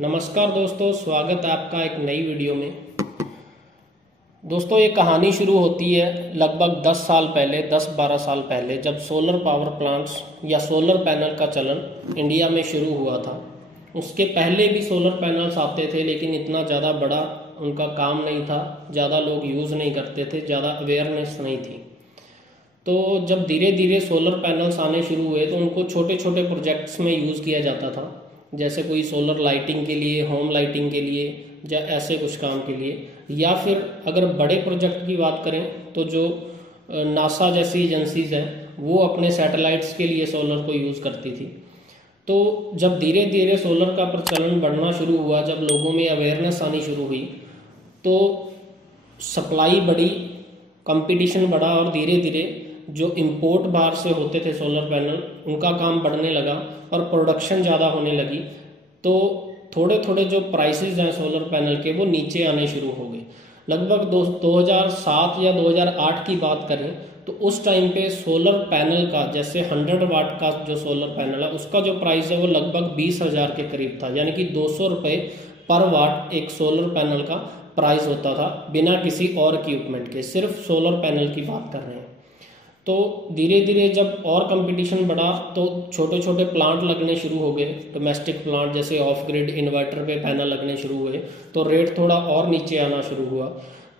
नमस्कार दोस्तों, स्वागत है आपका एक नई वीडियो में। दोस्तों, ये कहानी शुरू होती है लगभग 10 साल पहले, 10-12 साल पहले, जब सोलर पावर प्लांट्स या सोलर पैनल का चलन इंडिया में शुरू हुआ था। उसके पहले भी सोलर पैनल्स आते थे, लेकिन इतना ज़्यादा बड़ा उनका काम नहीं था, ज़्यादा लोग यूज़ नहीं करते थे, ज़्यादा अवेयरनेस नहीं थी। तो जब धीरे धीरे सोलर पैनल्स आने शुरू हुए तो उनको छोटे छोटे प्रोजेक्ट्स में यूज़ किया जाता था, जैसे कोई सोलर लाइटिंग के लिए, होम लाइटिंग के लिए, या ऐसे कुछ काम के लिए। या फिर अगर बड़े प्रोजेक्ट की बात करें तो जो नासा जैसी एजेंसीज हैं वो अपने सैटेलाइट्स के लिए सोलर को यूज़ करती थी। तो जब धीरे धीरे सोलर का प्रचलन बढ़ना शुरू हुआ, जब लोगों में अवेयरनेस आनी शुरू हुई, तो सप्लाई बढ़ी, कंपटीशन बढ़ा और धीरे धीरे जो इंपोर्ट बाहर से होते थे सोलर पैनल, उनका काम बढ़ने लगा और प्रोडक्शन ज़्यादा होने लगी। तो थोड़े थोड़े जो प्राइसेस हैं सोलर पैनल के, वो नीचे आने शुरू हो गए। लगभग 2007 या 2008 की बात करें तो उस टाइम पे सोलर पैनल का, जैसे 100 वाट का जो सोलर पैनल है, उसका जो प्राइस है वो लगभग 20,000 के करीब था। यानी कि 200 रुपये पर वाट एक सोलर पैनल का प्राइस होता था, बिना किसी और इक्विपमेंट के, सिर्फ सोलर पैनल की बात कर रहे हैं। तो धीरे धीरे जब और कंपटीशन बढ़ा तो छोटे छोटे प्लांट लगने शुरू हो गए, डोमेस्टिक प्लांट, जैसे ऑफ ग्रिड इन्वर्टर पे पैनल लगने शुरू हुए, तो रेट थोड़ा और नीचे आना शुरू हुआ।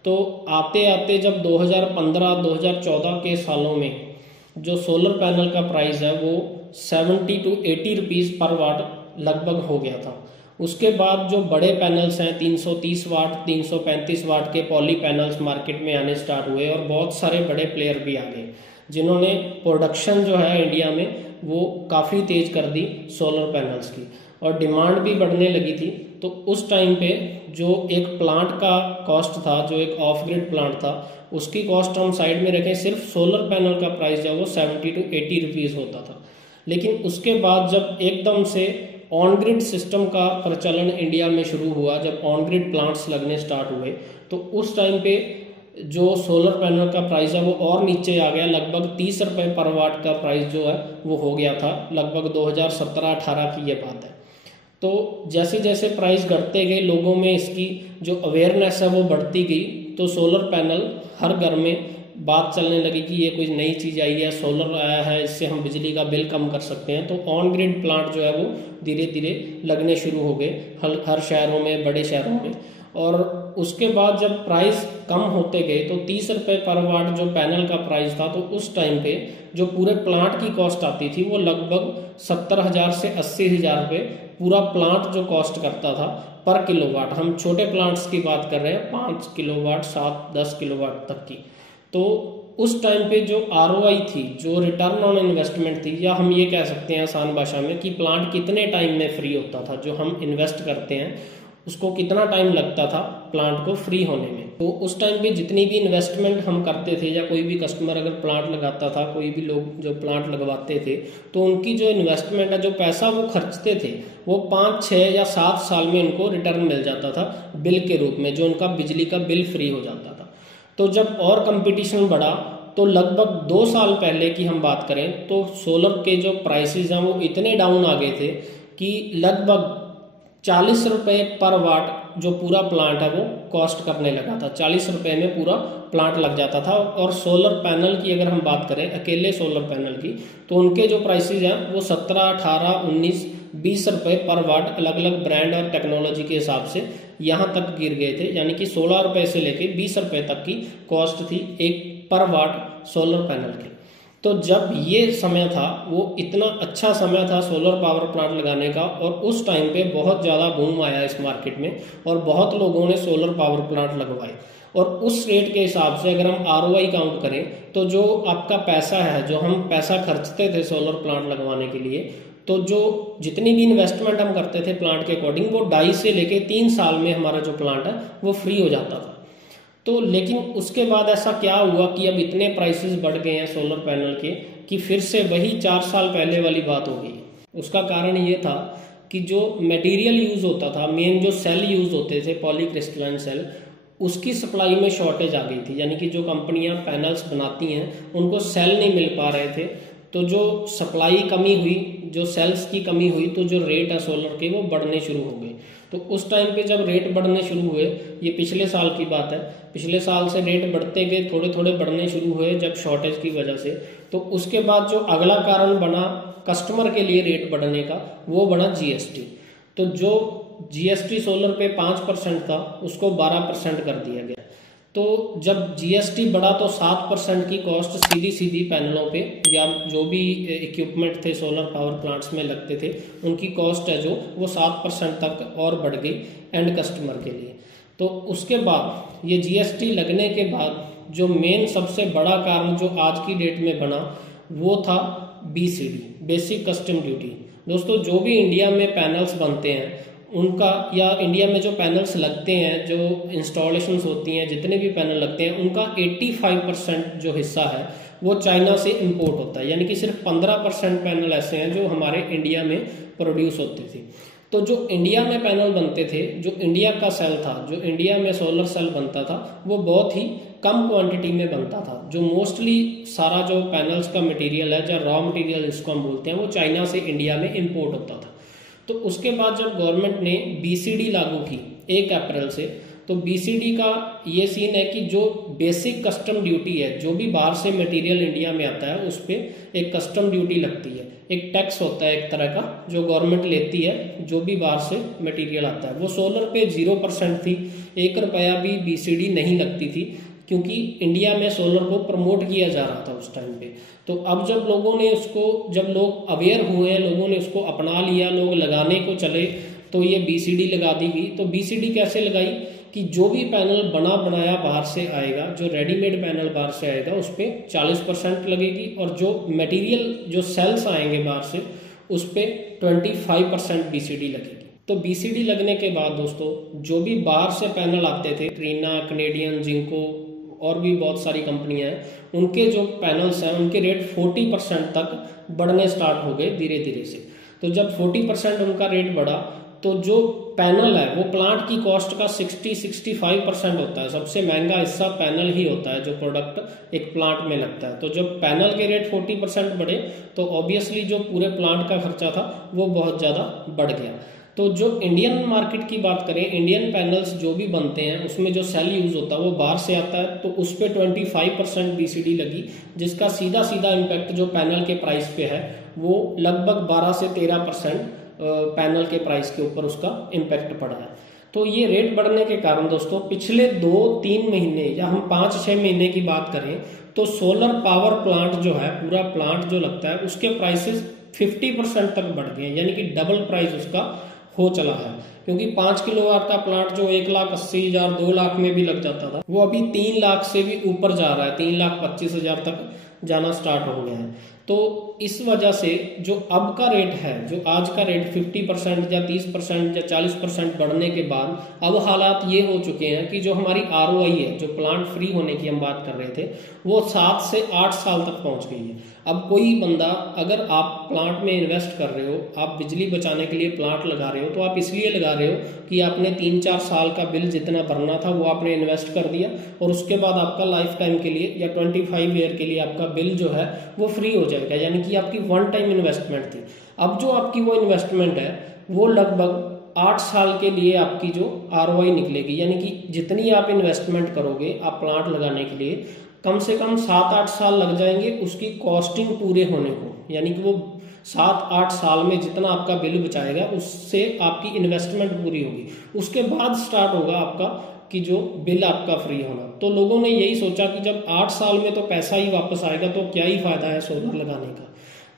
तो आते आते जब 2015-2014 के सालों में जो सोलर पैनल का प्राइस है वो 70 to 80 रुपीज़ पर वाट लगभग हो गया था। उसके बाद जो बड़े पैनल्स हैं, 330 वाट, 335 वाट के पॉली पैनल्स मार्केट में आने स्टार्ट हुए और बहुत सारे बड़े प्लेयर भी आ गए, जिन्होंने प्रोडक्शन जो है इंडिया में वो काफ़ी तेज कर दी सोलर पैनल्स की, और डिमांड भी बढ़ने लगी थी। तो उस टाइम पे जो एक प्लांट का कॉस्ट था, जो एक ऑफ ग्रिड प्लांट था, उसकी कॉस्ट हम साइड में रखें, सिर्फ सोलर पैनल का प्राइस जो है वो 70 to 80 रुपीज़ होता था। लेकिन उसके बाद जब एकदम से ऑन ग्रिड सिस्टम का प्रचलन इंडिया में शुरू हुआ, जब ऑन ग्रिड प्लांट्स लगने स्टार्ट हुए, तो उस टाइम पे जो सोलर पैनल का प्राइस है वो और नीचे आ गया। लगभग 30 रुपये पर वाट का प्राइस जो है वो हो गया था, लगभग 2017-18 की ये बात है। तो जैसे जैसे प्राइस घटते गए, लोगों में इसकी जो अवेयरनेस है वो बढ़ती गई, तो सोलर पैनल हर घर में बात चलने लगी कि ये कोई नई चीज़ आई है, सोलर आया है, इससे हम बिजली का बिल कम कर सकते हैं। तो ऑन ग्रिड प्लांट जो है वो धीरे धीरे लगने शुरू हो गए हर शहरों में, बड़े शहरों में। और उसके बाद जब प्राइस कम होते गए तो 30 रुपये पर वाट जो पैनल का प्राइस था, तो उस टाइम पे जो पूरे प्लांट की कॉस्ट आती थी वो लगभग 70,000 से 80,000 रुपये पूरा प्लांट जो कॉस्ट करता था पर किलोवाट। हम छोटे प्लांट्स की बात कर रहे हैं, 5 किलोवाट, 7-10 किलोवाट तक की। तो उस टाइम पे जो ROI थी, जो रिटर्न ऑन इन्वेस्टमेंट थी, या हम ये कह सकते हैं आसान भाषा में कि प्लांट कितने टाइम में फ्री होता था, जो हम इन्वेस्ट करते हैं उसको कितना टाइम लगता था प्लांट को फ्री होने में। तो उस टाइम पे जितनी भी इन्वेस्टमेंट हम करते थे, या कोई भी कस्टमर अगर प्लांट लगाता था, कोई भी लोग जो प्लांट लगवाते थे, तो उनकी जो इन्वेस्टमेंट है, जो पैसा वो खर्चते थे, वो 5, 6 या 7 साल में उनको रिटर्न मिल जाता था बिल के रूप में, जो उनका बिजली का बिल फ्री हो जाता था। तो जब और कंपटीशन बढ़ा तो लगभग 2 साल पहले की हम बात करें तो सोलर के जो प्राइसेस हैं वो इतने डाउन आ गए थे कि लगभग 40 रुपये पर वाट जो पूरा प्लांट है वो कॉस्ट करने लगा था। 40 रुपये में पूरा प्लांट लग जाता था। और सोलर पैनल की अगर हम बात करें, अकेले सोलर पैनल की, तो उनके जो प्राइसेस हैं वो 17, 18, 19, 20 रुपये पर वाट अलग अलग ब्रांड और टेक्नोलॉजी के हिसाब से यहाँ तक गिर गए थे। यानी कि 16 रुपये से लेके 20 रुपये तक की कॉस्ट थी एक पर वाट सोलर पैनल की। तो जब ये समय था वो इतना अच्छा समय था सोलर पावर प्लांट लगाने का, और उस टाइम पे बहुत ज़्यादा बूम आया इस मार्केट में और बहुत लोगों ने सोलर पावर प्लांट लगवाए। और उस रेट के हिसाब से अगर हम ROI काउंट करें तो जो आपका पैसा है, जो हम पैसा खर्चते थे सोलर प्लांट लगवाने के लिए, तो जो जितनी भी इन्वेस्टमेंट हम करते थे प्लांट के अकॉर्डिंग, वो 2.5 से लेके 3 साल में हमारा जो प्लांट है वो फ्री हो जाता था। तो लेकिन उसके बाद ऐसा क्या हुआ कि अब इतने प्राइसेस बढ़ गए हैं सोलर पैनल के कि फिर से वही 4 साल पहले वाली बात हो गई। उसका कारण ये था कि जो मटेरियल यूज़ होता था, मेन जो सेल यूज़ होते थे, पॉलीक्रिस्टलाइन सेल, उसकी सप्लाई में शॉर्टेज आ गई थी। यानी कि जो कंपनियां पैनल्स बनाती हैं उनको सेल नहीं मिल पा रहे थे, तो जो सप्लाई कमी हुई, जो सेल्स की कमी हुई, तो जो रेट है सोलर के वो बढ़ने शुरू हो गए। तो उस टाइम पे जब रेट बढ़ने शुरू हुए, ये पिछले साल की बात है, पिछले साल से रेट बढ़ते गए, थोड़े थोड़े बढ़ने शुरू हुए जब शॉर्टेज की वजह से। तो उसके बाद जो अगला कारण बना कस्टमर के लिए रेट बढ़ने का, वो बना जीएसटी। तो जो जीएसटी सोलर पे 5% था उसको 12% कर दिया गया। तो जब जीएसटी बढ़ा तो 7% की कॉस्ट सीधी सीधी पैनलों पे या जो भी इक्विपमेंट थे सोलर पावर प्लांट्स में लगते थे उनकी कॉस्ट है जो वो 7% तक और बढ़ गई एंड कस्टमर के लिए। तो उसके बाद ये जीएसटी लगने के बाद जो मेन सबसे बड़ा कारण जो आज की डेट में बना वो था बीसीडी, बेसिक कस्टम ड्यूटी। दोस्तों जो भी इंडिया में पैनल्स बनते हैं उनका, या इंडिया में जो पैनल्स लगते हैं, जो इंस्टॉलेशंस होती हैं, जितने भी पैनल लगते हैं उनका 85% जो हिस्सा है वो चाइना से इंपोर्ट होता है। यानी कि सिर्फ 15% पैनल ऐसे हैं जो हमारे इंडिया में प्रोड्यूस होते थे। तो जो इंडिया में पैनल बनते थे, जो इंडिया का सेल था, जो इंडिया में सोलर सेल बनता था, वो बहुत ही कम क्वांटिटी में बनता था। जो मोस्टली सारा जो पैनल्स का मटेरियल है, जो रॉ मटेरियल जिसको हम बोलते हैं, वो चाइना से इंडिया में इंपोर्ट होता था। तो उसके बाद जब गवर्नमेंट ने बीसीडी लागू की 1 अप्रैल से, तो बीसीडी का ये सीन है कि जो बेसिक कस्टम ड्यूटी है, जो भी बाहर से मटेरियल इंडिया में आता है उस पर एक कस्टम ड्यूटी लगती है, एक टैक्स होता है एक तरह का जो गवर्नमेंट लेती है जो भी बाहर से मटेरियल आता है। वो सोलर पे 0% थी, 1 रुपया भी बीसीडी नहीं लगती थी, क्योंकि इंडिया में सोलर को प्रमोट किया जा रहा था उस टाइम पे। तो अब जब लोगों ने उसको, जब लोग अवेयर हुए, लोगों ने उसको अपना लिया, लोग लगाने को चले, तो ये बीसीडी लगा दी गई। तो बीसीडी कैसे लगाई कि जो भी पैनल बना बनाया बाहर से आएगा, जो रेडीमेड पैनल बाहर से आएगा उस पर 40% लगेगी, और जो मटेरियल जो सेल्स आएंगे बाहर से उस पर 25% बीसीडी लगेगी। तो बीसीडी लगने के बाद दोस्तों जो भी बाहर से पैनल आते थे, ट्रीना, कैनेडियन, जिंको और भी बहुत सारी कंपनियां हैं, उनके जो पैनल्स हैं उनके रेट 40% तक बढ़ने स्टार्ट हो गए धीरे धीरे से। तो जब 40% उनका रेट बढ़ा तो जो पैनल है वो प्लांट की कॉस्ट का 60-65% होता है। सबसे महंगा हिस्सा पैनल ही होता है जो प्रोडक्ट एक प्लांट में लगता है। तो जब पैनल के रेट 40% बढ़े तो ऑब्वियसली जो पूरे प्लांट का खर्चा था वो बहुत ज़्यादा बढ़ गया। तो जो इंडियन मार्केट की बात करें, इंडियन पैनल्स जो भी बनते हैं उसमें जो सेल यूज होता है वो बाहर से आता है, तो उस पर 25% बीसीडी लगी, जिसका सीधा सीधा इम्पैक्ट जो पैनल के प्राइस पे है वो लगभग 12 से 13% पैनल के प्राइस के ऊपर उसका इम्पैक्ट पड़ा है। तो ये रेट बढ़ने के कारण दोस्तों पिछले 2-3 महीने या हम 5-6 महीने की बात करें तो सोलर पावर प्लांट जो है, पूरा प्लांट जो लगता है उसके प्राइसेस 50% तक बढ़ गए, यानी कि डबल प्राइस उसका हो चला है। क्योंकि 5 किलोवाट का प्लांट जो 1,80,000 2 लाख में भी लग जाता था, वो अभी 3 लाख से भी ऊपर जा रहा है, 3,25,000 तक जाना स्टार्ट हो गया है। तो इस वजह से जो अब का रेट है, जो आज का रेट 50% या 30% या 40% बढ़ने के बाद अब हालात ये हो चुके हैं कि जो हमारी ROI है, जो प्लांट फ्री होने की हम बात कर रहे थे, वो 7 से 8 साल तक पहुंच गई है। अब कोई बंदा, अगर आप प्लांट में इन्वेस्ट कर रहे हो, आप बिजली बचाने के लिए प्लांट लगा रहे हो, तो आप इसलिए लगा रहे हो कि आपने 3-4 साल का बिल जितना भरना था वो आपने इन्वेस्ट कर दिया, और उसके बाद आपका लाइफ टाइम के लिए या 25 ईयर के लिए आपका बिल जो है वो फ्री हो जाएगा, यानी कि आपकी 1 टाइम इन्वेस्टमेंट थी। अब जो आपकी वो इन्वेस्टमेंट है वो लगभग 8 साल के लिए आपकी जो ROI निकलेगी, यानी कि जितनी आप इन्वेस्टमेंट करोगे आप प्लांट लगाने के लिए, कम से कम 7-8 साल लग जाएंगे उसकी कॉस्टिंग पूरे होने को, यानी कि वो 7-8 साल में जितना आपका बिल बचाएगा उससे आपकी इन्वेस्टमेंट पूरी होगी। उसके बाद स्टार्ट होगा आपका कि जो बिल आपका फ्री होना। तो लोगों ने यही सोचा कि जब 8 साल में तो पैसा ही वापस आएगा तो क्या ही फायदा है सोलर लगाने का।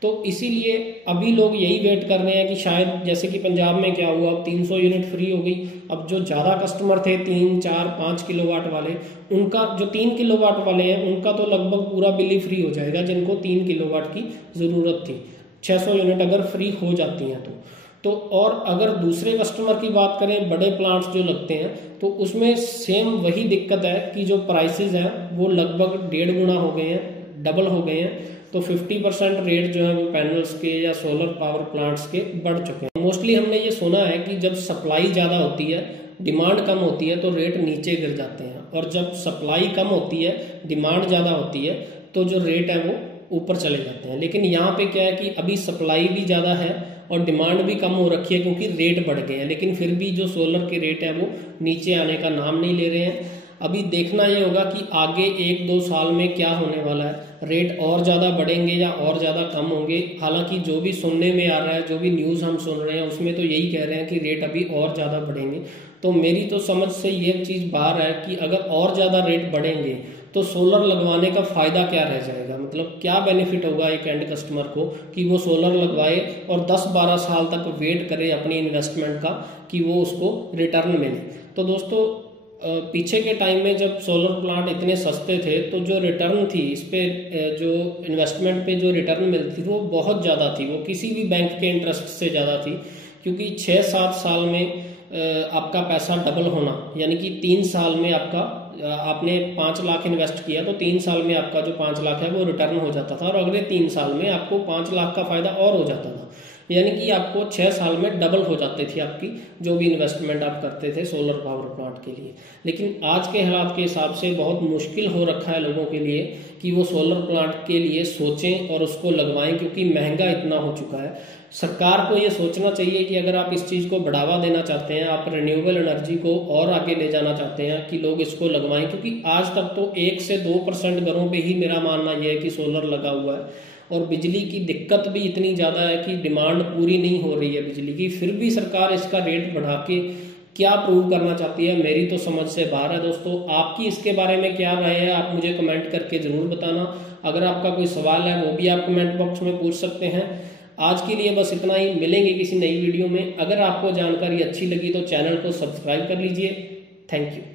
तो इसीलिए अभी लोग यही वेट कर रहे हैं कि शायद, जैसे कि पंजाब में क्या हुआ, अब 300 यूनिट फ्री हो गई। अब जो ज़्यादा कस्टमर थे 3, 4, 5 किलोवाट वाले, उनका जो 3 किलोवाट वाले हैं उनका तो लगभग पूरा बिल ही फ्री हो जाएगा, जिनको 3 किलोवाट की ज़रूरत थी। 600 यूनिट अगर फ्री हो जाती हैं तो और अगर दूसरे कस्टमर की बात करें, बड़े प्लांट्स जो लगते हैं, तो उसमें सेम वही दिक्कत है कि जो प्राइसेस हैं वो लगभग 1.5 गुना हो गए हैं, डबल हो गए हैं। तो 50% रेट जो है वो पैनल्स के या सोलर पावर प्लांट्स के बढ़ चुके हैं। मोस्टली हमने ये सुना है कि जब सप्लाई ज़्यादा होती है, डिमांड कम होती है, तो रेट नीचे गिर जाते हैं, और जब सप्लाई कम होती है, डिमांड ज़्यादा होती है, तो जो रेट है वो ऊपर चले जाते हैं। लेकिन यहाँ पे क्या है कि अभी सप्लाई भी ज़्यादा है और डिमांड भी कम हो रखी है क्योंकि रेट बढ़ गए हैं, लेकिन फिर भी जो सोलर के रेट है वो नीचे आने का नाम नहीं ले रहे हैं। अभी देखना ये होगा कि आगे 1-2 साल में क्या होने वाला है, रेट और ज़्यादा बढ़ेंगे या और ज़्यादा कम होंगे। हालांकि जो भी सुनने में आ रहा है, जो भी न्यूज़ हम सुन रहे हैं उसमें तो यही कह रहे हैं कि रेट अभी और ज़्यादा बढ़ेंगे। तो मेरी तो समझ से ये चीज़ बाहर है कि अगर और ज़्यादा रेट बढ़ेंगे तो सोलर लगवाने का फ़ायदा क्या रह जाएगा, मतलब क्या बेनिफिट होगा एक एंड कस्टमर को कि वो सोलर लगवाए और 10-12 साल तक वेट करे अपनी इन्वेस्टमेंट का कि वो उसको रिटर्न मिले। तो दोस्तों पीछे के टाइम में जब सोलर प्लांट इतने सस्ते थे तो जो रिटर्न थी इस पे, जो इन्वेस्टमेंट पे जो रिटर्न मिलती थी वो बहुत ज़्यादा थी, वो किसी भी बैंक के इंटरेस्ट से ज़्यादा थी। क्योंकि 6-7 साल में आपका पैसा डबल होना, यानी कि 3 साल में आपने 5 लाख इन्वेस्ट किया तो 3 साल में आपका जो 5 लाख है वो रिटर्न हो जाता था और अगले 3 साल में आपको 5 लाख का फायदा और हो जाता था। यानी कि आपको 6 साल में डबल हो जाती थी आपकी जो भी इन्वेस्टमेंट आप करते थे सोलर पावर प्लांट के लिए। लेकिन आज के हालात के हिसाब से बहुत मुश्किल हो रखा है लोगों के लिए कि वो सोलर प्लांट के लिए सोचें और उसको लगवाएं, क्योंकि महंगा इतना हो चुका है। सरकार को ये सोचना चाहिए कि अगर आप इस चीज़ को बढ़ावा देना चाहते हैं, आप रिन्यूएबल एनर्जी को और आगे ले जाना चाहते हैं कि लोग इसको लगवाएं, क्योंकि आज तक तो 1 से 2% घरों पे ही मेरा मानना यह है कि सोलर लगा हुआ है और बिजली की दिक्कत भी इतनी ज़्यादा है कि डिमांड पूरी नहीं हो रही है बिजली की, फिर भी सरकार इसका रेट बढ़ा के क्या प्रूव करना चाहती है, मेरी तो समझ से बाहर है। दोस्तों आपकी इसके बारे में क्या राय है, आप मुझे कमेंट करके ज़रूर बताना। अगर आपका कोई सवाल है वो भी आप कमेंट बॉक्स में पूछ सकते हैं। आज के लिए बस इतना ही, मिलेंगे किसी नई वीडियो में। अगर आपको जानकारी अच्छी लगी तो चैनल को सब्सक्राइब कर लीजिए। Thank you.